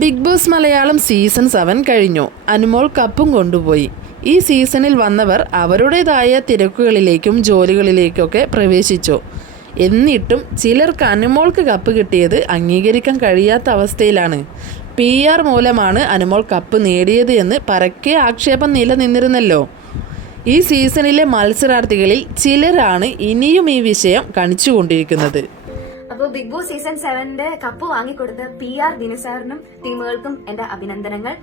Big Boss Malayalam season seven കഴിഞ്ഞു. അനുമോൾ കപ്പും കൊണ്ടുപോയി. ഈ സീസണിൽ വന്നവർ അവരുടേതായ തിരക്കുകളിലേക്കും ജോലികളിലേക്കൊക്കെ പ്രവേശിച്ചു. എന്നിട്ടും ചിലർക്ക് അനുമോൾക്ക് കപ്പ് കിട്ടിയത് അംഗീകരിക്കാൻ കഴിയാത്ത അവസ്ഥയിലാണ്. പി ആർ മൂലമാണ് അനുമോൾ കപ്പ് നേടിയത് എന്ന് പരക്കെ ആക്ഷേപം നിലനിന്നിരുന്നല്ലോ. ഈ സീസണിലെ മത്സരാർത്ഥികളിൽ ചിലരാണ് ഇനിയും ഈ വിഷയം കണിച്ചുകൊണ്ടിരിക്കുന്നത്. അപ്പൊ ബിഗ് ബോസ് സീസൺ സെവന്റെ കപ്പ് വാങ്ങിക്കൊടുത്ത പി ആർ ദിനസാറിനും ടീമുകൾക്കും എന്റെ അഭിനന്ദനങ്ങൾ.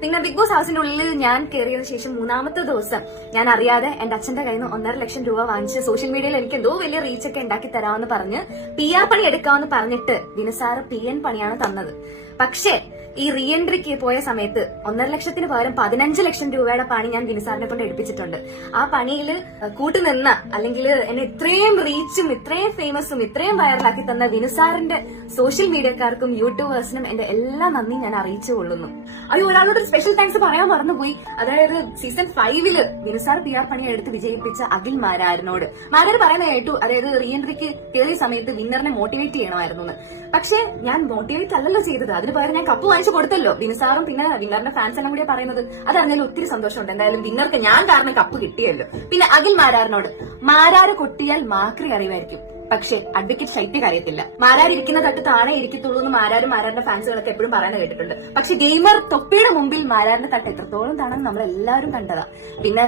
പിന്നെ ബിഗ് ബോസ് ഹൗസിന്റെ ഉള്ളിൽ ഞാൻ കയറിയതിനു ശേഷം മൂന്നാമത്തെ ദിവസം ഞാൻ അറിയാതെ എന്റെ അച്ഛന്റെ കയ്യിൽ നിന്ന് ഒന്നര ലക്ഷം രൂപ വാങ്ങിച്ച് സോഷ്യൽ മീഡിയയിൽ എനിക്ക് എന്തോ വലിയ റീച്ച് ഒക്കെ ഉണ്ടാക്കി തരാമെന്ന് പറഞ്ഞ് പി ആർ പണി എടുക്കാമെന്ന് പറഞ്ഞിട്ട് ദിനസാറ് പി എൻ പണിയാണ് തന്നത്. പക്ഷേ ഈ റീ എൻട്രിക്ക് പോയ സമയത്ത് ഒന്നര ലക്ഷത്തിന് പകരം പതിനഞ്ച് ലക്ഷം രൂപയുടെ പണി ഞാൻ ബിനിസാറിനെ കൊണ്ട് എടുപ്പിച്ചിട്ടുണ്ട്. ആ പണിയിൽ കൂട്ടുനിന്ന അല്ലെങ്കിൽ എന്നെ ഇത്രയും റീച്ചും ഇത്രയും ഫേമസും ഇത്രയും വൈറലാക്കി തന്ന വിനുസാറിന്റെ സോഷ്യൽ മീഡിയക്കാർക്കും യൂട്യൂബേഴ്സിനും എന്റെ എല്ലാ നന്ദി ഞാൻ അറിയിച്ചു കൊള്ളുന്നു. അയ്യോ ഒരാളോട് സ്പെഷ്യൽ താങ്ക്സ് പറയാൻ മറന്നുപോയി. അതായത് സീസൺ ഫൈവിൽ വിനുസാർ പി ആർ പണി എടുത്ത് വിജയിപ്പിച്ച അഖിൽ മാരാരനോട്. മാരാർ പറയുന്ന കേട്ടു. അതായത് റീ എൻട്രിക്ക് കയറിയ സമയത്ത് വിന്നറിനെ മോട്ടിവേറ്റ് ചെയ്യണമായിരുന്നു പക്ഷേ ഞാൻ മോട്ടിവേറ്റ് അല്ലല്ലോ ചെയ്തത്. അതിന് പകരം ഞാൻ കപ്പ് വാങ്ങിച്ചു കൊടുത്തല്ലോ. വിനുസാറും പിന്നെ വിന്നറിന്റെ ഫാൻസ് എല്ലാം കൂടിയാ പറയുന്നത്. അതറിഞ്ഞാലും ഒത്തിരി സന്തോഷമുണ്ട്. എന്തായാലും വിന്നർക്ക് ഞാൻ കാരണം കപ്പ് കിട്ടിയല്ലോ. പിന്നെ അഖിൽ മാരാറിനോട് മാരാറ് കൊട്ടിയാൽ മാക്രി അറിയുമായിരിക്കും. പക്ഷേ അഡ്വക്കേറ്റ് ശൈത്യക്ക് അറിയത്തില്ല മാരാർ ഇരിക്കുന്ന തട്ട് താഴെ ഇരിക്കത്തുള്ളൂ എന്ന് മാരാരും മാരാറിന്റെ ഫാൻസുകളൊക്കെ എപ്പോഴും പറയുന്നത് കേട്ടിട്ടുണ്ട്. പക്ഷെ ഗെയിമർ തൊപ്പിയുടെ മുമ്പിൽ മാരാറിന്റെ തട്ട് എത്രത്തോളം താണെന്ന് നമ്മൾ എല്ലാവരും കണ്ടതാ. പിന്നെ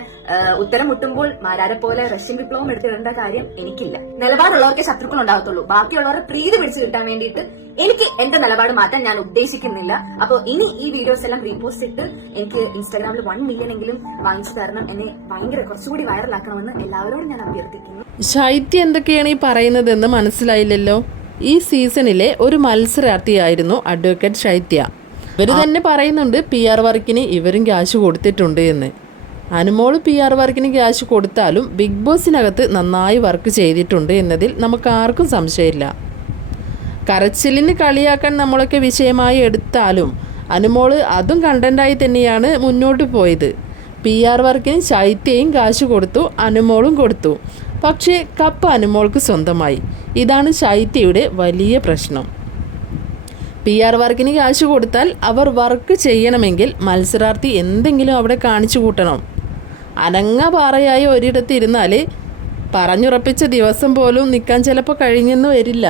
ഉത്തരം മുട്ടുമ്പോൾ മാരാരെ പോലെ റഷ്യൻ വിപ്ലവം എടുത്തിടേണ്ട കാര്യം എനിക്കില്ല. നിലപാടുള്ളവർക്ക് ശത്രുക്കൾ ഉണ്ടാകത്തുള്ളൂ ബാക്കിയുള്ളവരെ പ്രീതി പിടിച്ചു കിട്ടാൻ വേണ്ടിയിട്ട് എനിക്ക് എന്റെ നിലപാട് മാറ്റാൻ ഞാൻ ഉദ്ദേശിക്കുന്നില്ല. അപ്പോൾ ഇനി ഈ വീഡിയോസ് എല്ലാം റീപോസ്റ്റ് ഇട്ട് എനിക്ക് ഇൻസ്റ്റാഗ്രാമിൽ വൺ മില്യൺ എങ്കിലും വാങ്ങിച്ചു തരണം. എന്നെ ഭയങ്കര കുറച്ചുകൂടി വൈറലാക്കണമെന്ന് എല്ലാവരോടും ഞാൻ അഭ്യർത്ഥിക്കുന്നു. ശൈത്യ എന്തൊക്കെയാണ് ഈ പറയുന്നതെന്ന് മനസ്സിലായില്ലല്ലോ? ഈ സീസണിലെ ഒരു മത്സരാർത്ഥിയായിരുന്നു അഡ്വക്കേറ്റ് ശൈത്യ. ഇവർ തന്നെ പറയുന്നുണ്ട് പി ആർ വർക്കിന് ഇവരും ക്യാഷ് കൊടുത്തിട്ടുണ്ട് എന്ന്. അനുമോൾ പി ആർ വർക്കിന് ക്യാഷ് കൊടുത്താലും ബിഗ് ബോസിനകത്ത് നന്നായി വർക്ക് ചെയ്തിട്ടുണ്ട് എന്നതിൽ നമുക്ക് ആർക്കും സംശയമില്ല. കരച്ചിലിന് കളിയാക്കാൻ നമ്മളൊക്കെ വിഷയമായി എടുത്താലും അനുമോൾ അതും കണ്ടന്റായി തന്നെയാണ് മുന്നോട്ട് പോയത്. പി ആർ വർക്കിന് ശൈത്യയും കാശ് കൊടുത്തു അനുമോളും കൊടുത്തു. പക്ഷേ കപ്പ് അനുമോൾക്ക് സ്വന്തമായി. ഇതാണ് ശൈത്യയുടെ വലിയ പ്രശ്നം. പി ആർ വർക്കിന് കാശ് കൊടുത്താൽ അവർ വർക്ക് ചെയ്യണമെങ്കിൽ മത്സരാർത്ഥി എന്തെങ്കിലും അവിടെ കാണിച്ചു കൂട്ടണം. അനങ്ങ പാറയായി ഒരിടത്ത് ഇരുന്നാൽ പറഞ്ഞുറപ്പിച്ച ദിവസം പോലും നിൽക്കാൻ ചിലപ്പോൾ കഴിഞ്ഞെന്ന് വരില്ല.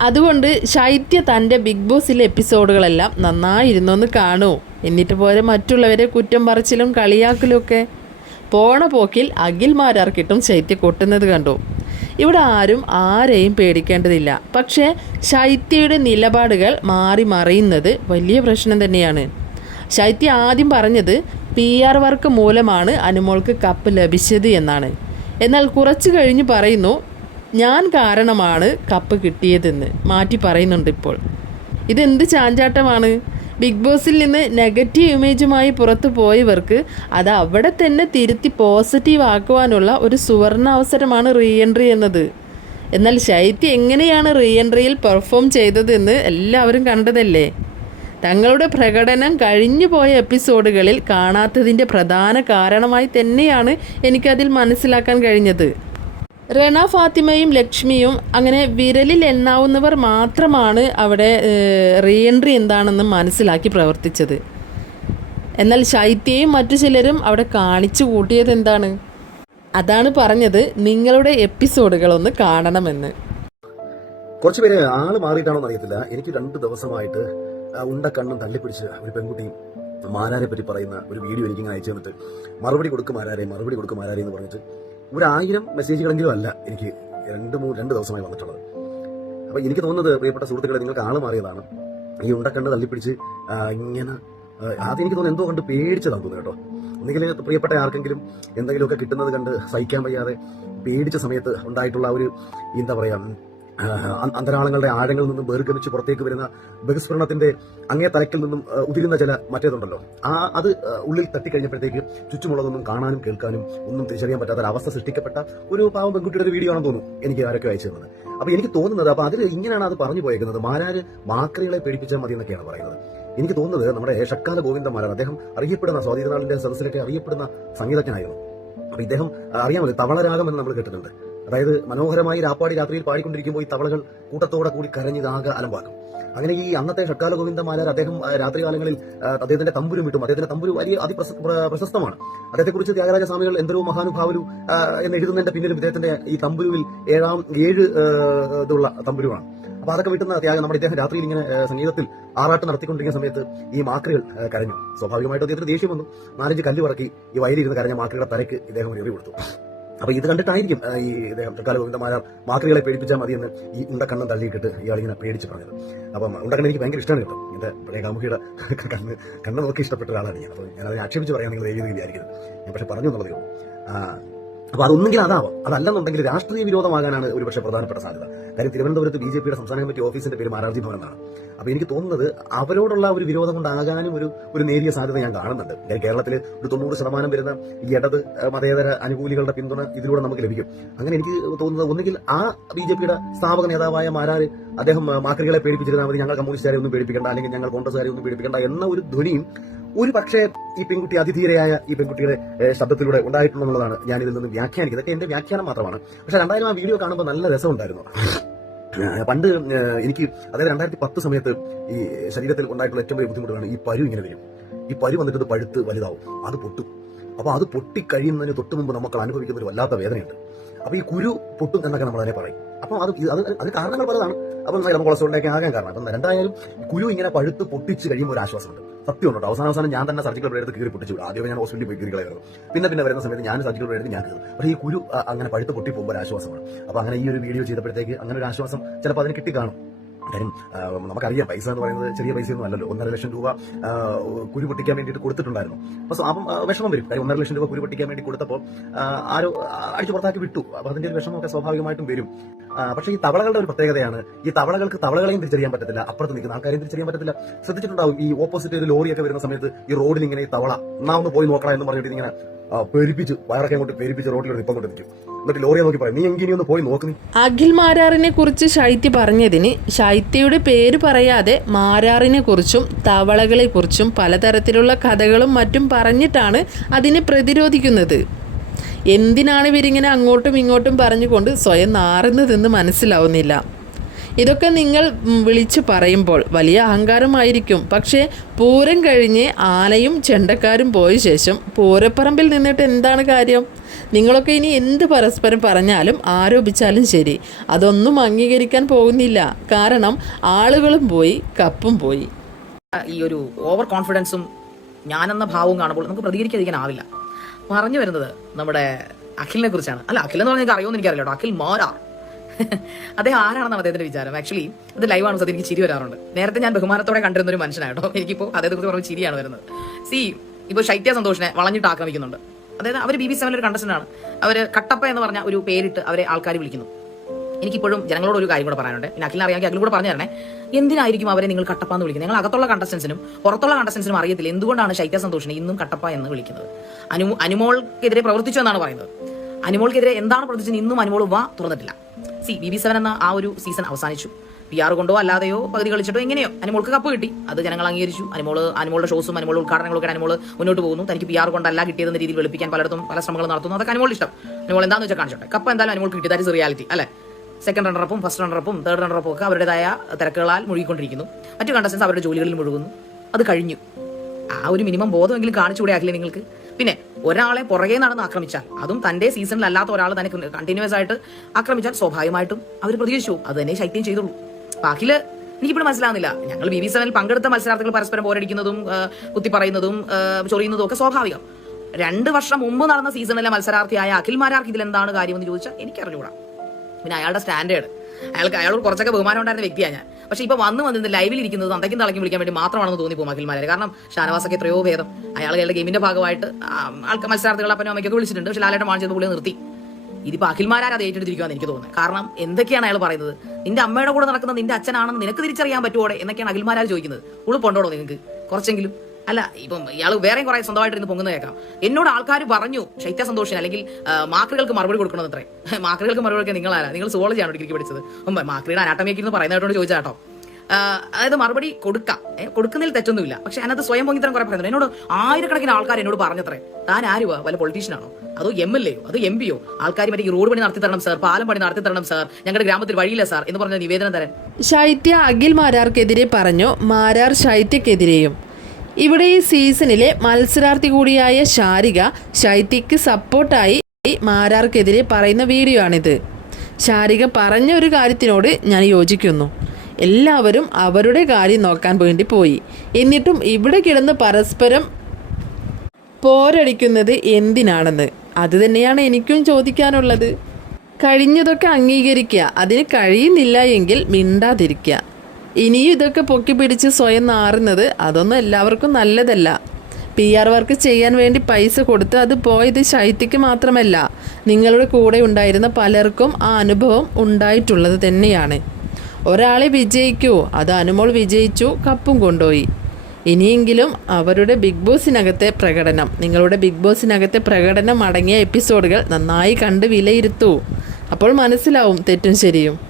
അതുകൊണ്ട് ശൈത്യ തന്റെ ബിഗ് ബോസിലെ എപ്പിസോഡുകളെല്ലാം നന്നായിരുന്നൊന്ന് കാണൂ. എന്നിട്ട് പോലെ മറ്റുള്ളവരെ കുറ്റം പറച്ചിലും കളിയാക്കലും ഒക്കെ. പോണ പോക്കിൽ അഖിൽമാരാർക്കിട്ടും ശൈത്യ കൊട്ടുന്നത് കണ്ടു. ഇവിടെ ആരും ആരെയും പേടിക്കേണ്ടതില്ല. പക്ഷേ ശൈത്യയുടെ നിലപാടുകൾ മാറി മറിയുന്നത് വലിയ പ്രശ്നം തന്നെയാണ്. ശൈത്യ ആദ്യം പറഞ്ഞത് പി ആർ വർക്ക് മൂലമാണ് അനുമോൾക്ക് കപ്പ് ലഭിച്ചത് എന്നാണ്. എന്നാൽ കുറച്ച് കഴിഞ്ഞ് പറയുന്നു ഞാൻ കാരണമാണ് കപ്പ് കിട്ടിയതെന്ന് മാറ്റി പറയുന്നുണ്ട് ഇപ്പോൾ. ഇതെന്ത് ചാഞ്ചാട്ടമാണ്? ബിഗ് ബോസിൽ നിന്ന് നെഗറ്റീവ് ഇമേജുമായി പുറത്തു പോയവർക്ക് അത് അവിടെ തന്നെ തിരുത്തി പോസിറ്റീവ് ആക്കുവാനുള്ള ഒരു സുവർണ അവസരമാണ് റീ എൻട്രി എന്നത്. എന്നാൽ ശൈത്യ എങ്ങനെയാണ് റീ എൻട്രിയിൽ പെർഫോം ചെയ്തതെന്ന് എല്ലാവരും കണ്ടതല്ലേ? തങ്ങളുടെ പ്രകടനം കഴിഞ്ഞു പോയ എപ്പിസോഡുകളിൽ കാണാത്തതിന്റെ പ്രധാന കാരണമായി തന്നെയാണ് എനിക്കതിൽ മനസ്സിലാക്കാൻ കഴിഞ്ഞത്. റണ ഫാത്തിമയും ലക്ഷ്മിയും അങ്ങനെ വിരലിൽ എണ്ണാവുന്നവർ മാത്രമാണ് അവിടെ റീഎൻട്രി എന്താണെന്ന് മനസ്സിലാക്കി പ്രവർത്തിച്ചത്. എന്നാൽ ശൈത്യയും മറ്റു ചിലരും അവിടെ കാണിച്ചു കൂട്ടിയത് എന്താണ്? അതാണ് പറഞ്ഞത് നിങ്ങളുടെ എപ്പിസോഡുകളൊന്ന് കാണണമെന്ന്. കുറച്ച് പേര് ആൾ മാറിയിട്ടാണോ അറിയത്തില്ല എനിക്ക് രണ്ട് ദിവസമായിട്ട് ഉണ്ട കണ്ണും തള്ളിപ്പിടിച്ച് ഒരു പെൺകുട്ടിയും മാരാരെ പറ്റി പറയുന്ന ഒരു വീഡിയോ എനിക്ക് അയച്ചു തന്നിട്ട് മറുപടി കൊടുക്കും മാരാരെ മറുപടി കൊടുക്കും മാരാരെ എന്ന് പറഞ്ഞിട്ട് ഒരു ആയിരം മെസ്സേജുകളെങ്കിലും അല്ല എനിക്ക് രണ്ട് മൂന്ന് രണ്ട് ദിവസമായി വന്നിട്ടുള്ളത്. അപ്പം എനിക്ക് തോന്നുന്നത് പ്രിയപ്പെട്ട സുഹൃത്തുക്കളെ നിങ്ങൾക്ക് ആൾ മാറിയതാണ്. ഈ ഉണ്ടക്കണ്ട് തള്ളിപ്പിടിച്ച് ഇങ്ങനെ ആദ്യം എനിക്ക് തോന്നുന്നു എന്തോ കണ്ട് പേടിച്ചതാണ് തോന്നുന്നു കേട്ടോ. ഒന്നുകിൽ പ്രിയപ്പെട്ട ആർക്കെങ്കിലും എന്തെങ്കിലുമൊക്കെ കിട്ടുന്നത് കണ്ട് സഹിക്കാൻ വയ്യാതെ പേടിച്ച സമയത്ത് ഉണ്ടായിട്ടുള്ള ഒരു എന്താ പറയാ ആഹ് അ- അന്തരാളങ്ങളുടെ ആഴങ്ങളിൽ നിന്നും വേർഗമിച്ച് പുറത്തേക്ക് വരുന്ന ബഹിസ്ഫുരണത്തിന്റെ അങ്ങേ തലക്കിൽ നിന്നും ഉതിരുന്ന ചില മറ്റേതുണ്ടല്ലോ. ആ അത് ഉള്ളിൽ തട്ടിക്കഴിഞ്ഞപ്പോഴത്തേക്ക് ചുറ്റുമുള്ളതൊന്നും കാണാനും കേൾക്കാനും ഒന്നും തിരിച്ചറിയാൻ പറ്റാത്ത ഒരു അവസ്ഥ സൃഷ്ടിക്കപ്പെട്ട ഒരു പാവം പെൺകുട്ടിയുടെ ഒരു വീഡിയോ ആണെന്ന് തോന്നുന്നു എനിക്ക് ആരൊക്കെ അയച്ചു തന്നത്. അപ്പൊ എനിക്ക് തോന്നുന്നത് അപ്പൊ അതിൽ ഇങ്ങനെയാണ് അത് പറഞ്ഞു പോയേക്കുന്നത്. മാരാര് മാക്രികളെ പേടിപ്പിച്ചാൽ മതി എന്നൊക്കെയാണ് പറയുന്നത്. എനിക്ക് തോന്നുന്നത് നമ്മുടെ ഷക്കാല ഗോവിന്ദ മാരാർ അദ്ദേഹം അറിയപ്പെടുന്ന സ്വാതീനാളിന്റെ സദസ്സിലൊക്കെ അറിയപ്പെടുന്ന സംഗീതജ്ഞനായിരുന്നു. അപ്പൊ ഇദ്ദേഹം അറിയാമല്ലോ തവളരാഗം എന്ന് നമ്മൾ കേട്ടിട്ടുണ്ട്. അതായത് മനോഹരമായി രാപ്പാടി രാത്രിയിൽ പാടിക്കൊണ്ടിരിക്കുമ്പോൾ ഈ തവളകൾ കൂട്ടത്തോടെ കൂടി കരഞ്ഞിതാകെ അലമ്പാക്കും. അങ്ങനെ ഈ അന്നത്തെ ഷഡ്കാല ഗോവിന്ദമാരാർ അദ്ദേഹം ആ, രാത്രികാലങ്ങളിൽ അദ്ദേഹത്തിന്റെ തമ്പുരും വിട്ടും. അദ്ദേഹത്തിന്റെ തമ്പുരു വലിയ അതിപ്രസ- പ്രശസ്തമാണ്. അദ്ദേഹത്തെക്കുറിച്ച് ത്യാഗരാജ സ്വാമികൾ എന്തരോ മഹാനുഭാവലു എന്ന് എഴുതുന്നതിന്റെ പിന്നിലും ഇദ്ദേഹത്തിന്റെ ഈ തമ്പുരുവിൽ ഏഴാം ഏഴ് ഇതുള്ള തമ്പുരുവാണ്. അപ്പൊ അതൊക്കെ വിട്ടുന്ന ത്യാഗം നമ്മുടെ ഇദ്ദേഹം രാത്രിയിൽ ഇങ്ങനെ സംഗീതത്തിൽ ആറാട്ട് നടത്തിക്കൊണ്ടിരിക്കുന്ന സമയത്ത് ഈ മാക്രികൾ കരഞ്ഞു. സ്വാഭാവികമായിട്ടും അദ്ദേഹത്തിന് ദേഷ്യം വന്നു. നാലഞ്ച് കല്ല് പറക്കി ഈ വയലിരുന്ന് കരഞ്ഞ മാക്രികളുടെ തലയ്ക്ക് ഇദ്ദേഹം ഒരു എറി കൊടുത്തു. അപ്പൊ ഇത് കണ്ടിട്ടായിരിക്കും ഈ തക്കാല ഗോവിന്ദമാരാർ മാക്രികളെ പേടിപ്പിച്ചാൽ മതിയെന്ന് ഈ ഉണ്ടക്കണ്ണം തള്ളിയിട്ടിട്ട് ഇയാളിങ്ങനെ പേടിച്ച് പറഞ്ഞത്. അപ്പം ഉണ്ടക്കണ്ണം എനിക്ക് ഭയങ്കര ഇഷ്ടമാണ് കേട്ടോ. എന്റെ പഴയ കാമുകിയുടെ കണ്ണ് കണ്ണ് നോക്കി ഇഷ്ടപ്പെട്ട ഒരാളാണ് ഞാൻ. അപ്പോൾ ഞാൻ അതിനെ ആക്ഷേപിച്ച് പറയാൻ നിങ്ങൾ ദൈവം വിചാരിക്കുന്നത് ഞാൻ പക്ഷെ പറഞ്ഞു എന്നുള്ളതേ അപ്പൊ അതൊന്നെങ്കിൽ അതാവാം. അതല്ലെന്നുണ്ടെങ്കിൽ രാഷ്ട്രീയ വിരോധമാകാനാണ് ഒരുപക്ഷെ പ്രധാനപ്പെട്ട സാധ്യത. കാര്യം തിരുവനന്തപുരത്ത് ബി ജെ പിയുടെ സംസ്ഥാന കമ്മിറ്റി ഓഫീസിന്റെ പേര് മാരാർജി ഭവൻ എന്നാണ്. അപ്പൊ എനിക്ക് തോന്നുന്നത് അവരോടുള്ള ഒരു വിരോധം കൊണ്ടാകാനും ഒരു ഒരു നേരിയ സാധ്യത ഞാൻ കാണുന്നുണ്ട്. കാര്യം കേരളത്തിൽ ഒരു തൊണ്ണൂറ് ശതമാനം വരുന്ന ഈ ഇടത് മതേതര അനുകൂലികളുടെ പിന്തുണ ഇതിലൂടെ നമുക്ക് ലഭിക്കും. അങ്ങനെ എനിക്ക് തോന്നുന്നത് ഒന്നുകിൽ ആ ബി ജെ പിയുടെ സ്ഥാപക നേതാവായ മാരാർ അദ്ദേഹം മാക്രികളെ പേടിപ്പിച്ചിരുന്നാൽ മതി ഞങ്ങൾ കമ്മ്യൂണിസ്റ്റുകാരെ ഒന്നും പേടിപ്പിക്കേണ്ട അല്ലെങ്കിൽ ഞങ്ങൾ കോൺഗ്രസ്സുകാരെ ഒന്നും പേടിപ്പിക്കേണ്ട എന്ന ഒരു ധ്വനിയും ഒരു പക്ഷേ ഈ പെൺകുട്ടി അതിധീരയായ ഈ പെൺകുട്ടിയുടെ ശബ്ദത്തിലൂടെ ഉണ്ടായിട്ടുണ്ടെന്നുള്ളതാണ് ഞാൻ ഇതിൽ നിന്ന് വ്യാഖ്യാനിക്കുന്നത്. എന്റെ വ്യാഖ്യാനം മാത്രമാണ്. പക്ഷെ രണ്ടായിരം ആ വീഡിയോ കാണുമ്പോൾ നല്ല രസമുണ്ടായിരുന്നു. പണ്ട് എനിക്ക് അതായത് രണ്ടായിരത്തി പത്ത് സമയത്ത് ഈ ശരീരത്തിൽ ഉണ്ടായിട്ടുള്ള ഏറ്റവും വലിയ ബുദ്ധിമുട്ടാണ് ഈ പരു ഇങ്ങനെ വരും. ഈ പരു വന്നിട്ട് പഴുത്ത് വലുതാവും. അത് പൊട്ടും. അപ്പൊ അത് പൊട്ടിക്കഴിയുന്നതിന് തൊട്ട് മുമ്പ് നമുക്ക് അനുഭവിക്കുന്ന ഒരു വല്ലാത്ത വേദനയുണ്ട്. അപ്പൊ ഈ കുരു പൊട്ടും എന്നൊക്കെ നമ്മൾ അതിനെ പറയും. അപ്പൊ അത് അത് അത് കാരണങ്ങൾ പലതാണ്. അപ്പം നമ്മൾ കൊളസ്ട്രോളിനൊക്കെ ആകാൻ കാരണം. അപ്പം രണ്ടായാലും കുരു ഇങ്ങനെ പഴുത്ത് പൊട്ടിച്ച് കഴിയുമ്പോൾ ഒരു ആശ്വാസമുണ്ട്. സത്യമുണ്ട് കേട്ടോ. അവസാനം അവസാനം ഞാൻ തന്നെ സർജിക്കൽ എടുത്ത് കീറി പൊട്ടിച്ചു ആദ്യമേ ഞാൻ ഹോസ്പിറ്റലിൽ പോയി കീറി കളയായിരുന്നു പിന്നെ പിന്നെ വരുന്ന സമയത്ത് ഞാൻ സർജിക്കൽ എടുത്ത് ഞാൻ കീറും. പക്ഷേ ഈ കുരു അങ്ങനെ പഴുത്ത് പൊട്ടി പോകുമ്പോൾ ഒരു ആശ്വാസമാണ്. അപ്പൊ അങ്ങനെ ഈ ഒരു വീഡിയോ ചെയ്തപ്പോഴത്തേക്ക് അങ്ങനെ ഒരു ആശ്വാസം ചിലപ്പോൾ അതിന് കിട്ടിക്കാണും കാര്യം നമുക്കറിയാം പൈസ എന്ന് പറയുന്നത് ചെറിയ പൈസയൊന്നും അല്ലല്ലോ. ഒന്നര ലക്ഷം രൂപ കുരു പൊട്ടിക്കാൻ വേണ്ടിയിട്ട് കൊടുത്തിട്ടുണ്ടായിരുന്നു. അപ്പൊ സ- അപ്പം വിഷമം വരും. കാര്യം ഒന്നര ലക്ഷം രൂപ കുരു പൊട്ടിക്കാൻ വേണ്ടി കൊടുത്തപ്പോൾ ആരോ അടിച്ചു പുറത്താക്കി വിട്ടു. അപ്പൊ അതിന്റെ ഒരു വിഷമമൊക്കെ സ്വാഭാവികമായിട്ടും വരും. പക്ഷേ ഈ തവളകളുടെ ഒരു പ്രത്യേകതയാണ് ഈ തവളകൾക്ക് തവളകളെയും തിരിച്ചറിയാൻ പറ്റത്തില്ല. അപ്പുറത്ത് നിൽക്കുന്ന ആൾക്കാരെയും തിരിച്ചറിയാൻ പറ്റത്തില്ല. ശ്രദ്ധിച്ചിട്ടുണ്ടാവും ഈ ഓപ്പോസിറ്റ് ഒരു ലോറിയൊക്കെ വരുന്ന സമയത്ത് ഈ റോഡിൽ ഇങ്ങനെ ഈ തവള നാ ഒന്ന് പോയി നോക്കണം എന്ന് പറഞ്ഞിട്ട് ഇങ്ങനെ പെരുപ്പിച്ച് വയറൊക്കെ അങ്ങോട്ട് പെരുപ്പിച്ച് റോഡിലൊരു ഇപ്പം കൊണ്ട് നിൽക്കും എന്നിട്ട് ലോറിയെ നോക്കി പറയും നീ എങ്കിലും ഒന്ന് പോയി നോക്ക് നീ. അഖിൽ മാരാറിനെ കുറിച്ച് ശൈത്യ പറഞ്ഞതിന് ശൈത്യയുടെ പേര് പറയാതെ മാരാറിനെ കുറിച്ചും തവളകളെ കുറിച്ചും പലതരത്തിലുള്ള കഥകളും മറ്റും പറഞ്ഞിട്ടാണ് അതിനെ പ്രതിരോധിക്കുന്നത്. എന്തിനാണ് ഇവരിങ്ങനെ അങ്ങോട്ടും ഇങ്ങോട്ടും പറഞ്ഞുകൊണ്ട് സ്വയം നാറുന്നതെന്ന് മനസ്സിലാവുന്നില്ല. ഇതൊക്കെ നിങ്ങൾ വിളിച്ചു പറയുമ്പോൾ വലിയ അഹങ്കാരമായിരിക്കും. പക്ഷേ പൂരം കഴിഞ്ഞ് ആനയും ചെണ്ടക്കാരും പോയ ശേഷം പൂരപ്പറമ്പിൽ നിന്നിട്ട് എന്താണ് കാര്യം? നിങ്ങളൊക്കെ ഇനി എന്ത് പരസ്പരം പറഞ്ഞാലും ആരോപിച്ചാലും ശരി. അതൊന്നും അംഗീകരിക്കാൻ പോകുന്നില്ല. കാരണം ആളുകളും പോയി കപ്പും പോയി. ഈ ഒരു ഓവർ കോൺഫിഡൻസും ഞാനെന്ന ഭാവവും കാണുമ്പോൾ നമുക്ക് പ്രതികരിക്കാതിരിക്കാനാവില്ല പറഞ്ഞു വരുന്നത് നമ്മുടെ അഖിലിനെ കുറിച്ചാണ്. അല്ല അഖിൽ എന്ന് പറഞ്ഞാൽ അറിയുമെന്ന് എനിക്കറിയില്ല അഖിൽ മോരാ അദ്ദേഹം ആരാണെന്ന് അദ്ദേഹത്തിന്റെ വിചാരം? ആക്ച്വലി ഇത് ലൈവാണ് സത്യം എനിക്ക് ചിരി വരാറുണ്ട്. നേരത്തെ ഞാൻ ബഹുമാനത്തോടെ കണ്ടിരുന്ന ഒരു മനുഷ്യനാട്ടോ. എനിക്കിപ്പോൾ അദ്ദേഹത്തെ കുറിച്ച് പറയുമ്പോൾ ചിരിയാണ് വരുന്നത്. സി ഇപ്പോൾ ശൈത്യ സന്തോഷിനെ വളഞ്ഞിട്ട് ആക്രമിക്കുന്നുണ്ട്. അതായത് അവർ ബി ബി സെവനിൽ ഒരു കണ്ടസ്റ്റന്റ് ആണ്. അവർ കട്ടപ്പ എന്ന് പറഞ്ഞ ഒരു പേരിട്ട് അവരെ ആൾക്കാർ വിളിക്കുന്നു. എനിക്കിപ്പോഴും ജനങ്ങളോട് ഒരു കാര്യം കൂടെ പറയാനുണ്ട്. പിന്നെ അഖിലിനെ അറിയാമെങ്കിൽ അഖിൽ കൂടെ പറഞ്ഞു തരണേ. എന്തിനായിരിക്കും അവരെ നിങ്ങൾ കട്ടപ്പ എന്ന് വിളിക്കുന്നത്? നിങ്ങൾ അകത്തുള്ള കണ്ടസ്റ്റൻസിനും പുറത്തുള്ള കണ്ടസ്റ്റൻസിനും അറിയത്തില്ല. എന്തുകൊണ്ടാണ് ശൈത്യ സന്തോഷിനെ ഇന്നും കട്ടപ്പ എന്ന് വിളിക്കുന്നത്? അനു അനുമോൾക്കെതിരെ പ്രവർത്തിച്ചു എന്നാണ് പറയുന്നത്. അനുമോൾക്കെതിരെ എന്താണ് പ്രവർത്തിച്ചത് ഇന്നും അനുമോൾ വാ തുറന്നിട്ടില്ല. സി ബി ബി സെവൻ എന്ന ആ ഒരു സീസൺ അവസാനിച്ചു. പി ആർ കൊണ്ടോ അല്ലാതെയോ പകുതി കളിച്ചിട്ടോ എങ്ങനെയോ. അനുമോൾക്ക് കപ്പ് കിട്ടി. അത് ജനങ്ങൾ അംഗീകരിച്ചു. അനുമോൾ അനുമോളുടെ ഷോസും അനുമോളുടെ ഉദ്ഘാടനങ്ങളൊക്കെ അനുമോൾ മുന്നോട്ട് പോകുന്നു. തനിക്ക് പി ആർ കൊണ്ടല്ല കിട്ടിയതെന്ന രീതിയിൽ വെളുപ്പിക്കാൻ പലയിടത്തും പല ശ്രമങ്ങൾ നടത്തുന്നു. അതൊക്കെ അനുമോൾ ഇഷ്ടം. അനുമോൾ എന്താണെന്ന് വെച്ചാൽ കാണിച്ചോട്ടെ. കപ്പ് എന്തായാലും അനുമോൾക്ക് കിട്ടി ദാറ്റ് ഇസ് റിയാലിറ്റി അല്ലേ? സെക്കൻഡ് റണ്ണറപ്പും ഫസ്റ്റ് റണ്ണറപ്പും തേർഡ് റണ്ണറപ്പും ഒക്കെ അവരുടേതായ തിരക്കുകളാൽ മുഴുകിക്കൊണ്ടിരിക്കുന്നു. മറ്റു കണ്ടസ്റ്റൻസ് അവരുടെ ജോലികളിൽ മുഴുകുന്നു. അത് കഴിഞ്ഞു. ആ ഒരു മിനിമം ബോധമെങ്കിലും കാണിച്ചുകൂടെ ആക്കില്ലേ നിങ്ങൾക്ക്? പിന്നെ ഒരാളെ പുറകെ നടന്ന് ആക്രമിച്ചാൽ അതും തന്റെ സീസണിൽ അല്ലാത്ത ഒരാൾ തന്നെ കണ്ടിന്യൂസ് ആയിട്ട് ആക്രമിച്ചാൽ സ്വാഭാവികമായിട്ടും അവർ പ്രതികരിച്ചു. അത് തന്നെ ശൈത്യം ചെയ്തുള്ളൂ. ബാക്കിയിൽ എനിക്കിപ്പോഴും മനസ്സിലാവുന്നില്ല. ഞങ്ങൾ ബി ബി സെവനിൽ പങ്കെടുത്ത മത്സരാർത്ഥികൾ പരസ്പരം പോരടിക്കുന്നതും കുത്തിപ്പറയുന്നതും ചൊറിയുന്നതും ഒക്കെ സ്വാഭാവികം. രണ്ട് വർഷം മുമ്പ് നടന്ന സീസണിലെ മത്സരാർത്ഥിയായ അഖിൽ മാരാർക്ക് ഇതിൽ എന്താണ് കാര്യമെന്ന് ചോദിച്ചാൽ എനിക്ക് അറിഞ്ഞുകൂടാ പിന്നെ അയാളുടെ സ്റ്റാൻഡേർഡ്. അയാൾക്ക് അയാളോട് കുറച്ചൊക്കെ ബഹുമാനം ഉണ്ടായിരുന്ന വ്യക്തിയാണ് ഞാൻ. പക്ഷെ ഇപ്പൊ വന്ന് വന്നിരുന്ന ലൈവിൽ ഇരിക്കുന്നത് അന്തയ്ക്കും തളയ്ക്കും വിളിക്കാൻ വേണ്ടി മാത്രമാണെന്ന് തോന്നിപ്പോകും അഖിൽമാരെ. കാരണം ഷാനവാസൊക്കെ എത്രയോ ഭേദം. അയാൾ അയാളുടെ ഗെയിമിന്റെ ഭാഗമായിട്ട് ആൾക്ക് മത്സരാർത്ഥികൾ അപ്പനും അമ്മയ്ക്കൊക്കെ വിളിച്ചിട്ടുണ്ട്. പക്ഷെ ലാലേട്ടൻ മാൺ ചെയ്ത് പുള്ളി നിർത്തി. ഇതിപ്പോ അഖിൽമാരാർ അത് ഏറ്റെടുത്തിരിക്കുവാന്ന് എനിക്ക് തോന്നുന്നത് കാരണം എന്തൊക്കെയാണ് അയാൾ പറയുന്നത്? നിന്റെ അമ്മയുടെ കൂടെ നടക്കുന്ന നിന്റെ അച്ഛനാണെന്ന് നിനക്ക് തിരിച്ചറിയാൻ പറ്റുമോടെ എന്നൊക്കെയാണ് അഖിൽമാരാർ ചോദിക്കുന്നത്. ഉളുപ്പുണ്ടോടോ നിങ്ങൾക്ക് കുറച്ചെങ്കിലും. അല്ല ഇപ്പം ഇയാൾ വേറെയും കുറെ സ്വന്തമായിട്ട് ഇരുന്ന് പൊങ്ങുന്ന കേൾക്കാം എന്നോട് ആൾക്കാർ പറഞ്ഞു ശൈത്യ സന്തോഷിന് അല്ലെങ്കിൽ മാക്രികൾക്ക് മറുപടി കൊടുക്കണമെന്ന് അത്രേ മാക്രികൾക്ക് മറുപടി കൊടുക്കാൻ നിങ്ങളല്ല നിങ്ങൾ സുവോളജിയാണ് ഡിഗ്രിക്ക് പഠിച്ചത്? ഉം, മാക്രിയുടെ അനാട്ടമിയൊക്കെ ഇരുന്ന് പറയുന്നതായിട്ടോട് ചോദിച്ചാട്ടോ അതായത് മറുപടി കൊടുക്കാം. കൊടുക്കുന്നതിൽ തെറ്റൊന്നുമില്ല. പക്ഷെ അതിനകത്ത് സ്വയം പൊങ്ങിത്തരം കുറെ പറയുന്നു എന്നോട് ആയിരക്കണക്കിന് ആൾക്കാർ എന്നോട് പറഞ്ഞത്രേ. താൻ ആരുവാ? വല്ല പൊളിറ്റീഷ്യനാണോ അതോ എം എൽ എയോ അതോ എം പിയോ ആൾക്കാർ മറ്റേ റോഡ് പണി നടത്തി തരണം സാർ. പാലം പണി നടത്തി തരണം സാർ. ഞങ്ങളുടെ ഗ്രാമത്തിൽ വഴിയില്ല സാർ എന്ന് പറഞ്ഞ നിവേദനം തരാൻ. ശൈത്യ അഖിൽ മാരാർക്കെതിരെ പറഞ്ഞു മാരാർ ശൈത്യക്കെതിരെയും. ഇവിടെ ഈ സീസണിലെ മത്സരാർത്ഥി കൂടിയായ ശാരിക ശൈത്യക്ക് സപ്പോർട്ടായി മാരാർക്കെതിരെ പറയുന്ന വീഡിയോ ആണിത് ശാരിക പറഞ്ഞ ഒരു കാര്യത്തിനോട് ഞാൻ യോജിക്കുന്നു. എല്ലാവരും അവരുടെ കാര്യം നോക്കാൻ വേണ്ടി പോയി. എന്നിട്ടും ഇവിടെ കിടന്ന് പരസ്പരം പോരടിക്കുന്നത് എന്തിനാണെന്ന്? അത് തന്നെയാണ് എനിക്കും ചോദിക്കാനുള്ളത്. കഴിഞ്ഞതൊക്കെ അംഗീകരിക്കുക. അതിന് കഴിയുന്നില്ല എങ്കിൽ മിണ്ടാതിരിക്കുക. ഇനിയും ഇതൊക്കെ പൊക്കി പിടിച്ച് സ്വയം നാറുന്നത് അതൊന്നും എല്ലാവർക്കും നല്ലതല്ല. പി ആർ വർക്ക് ചെയ്യാൻ വേണ്ടി പൈസ കൊടുത്ത് അത് പോയത് ശൈത്യക്ക് മാത്രമല്ല നിങ്ങളുടെ കൂടെ ഉണ്ടായിരുന്ന പലർക്കും ആ അനുഭവം ഉണ്ടായിട്ടുള്ളത് തന്നെയാണ്. ഒരാളെ വിജയിക്കൂ അത് അനുമോൾ വിജയിച്ചു കപ്പും കൊണ്ടുപോയി. ഇനിയെങ്കിലും അവരുടെ ബിഗ് ബോസിനകത്തെ പ്രകടനം നിങ്ങളുടെ ബിഗ് ബോസിനകത്തെ പ്രകടനം അടങ്ങിയ എപ്പിസോഡുകൾ നന്നായി കണ്ട് വിലയിരുത്തൂ. അപ്പോൾ മനസ്സിലാവും തെറ്റും ശരിയും.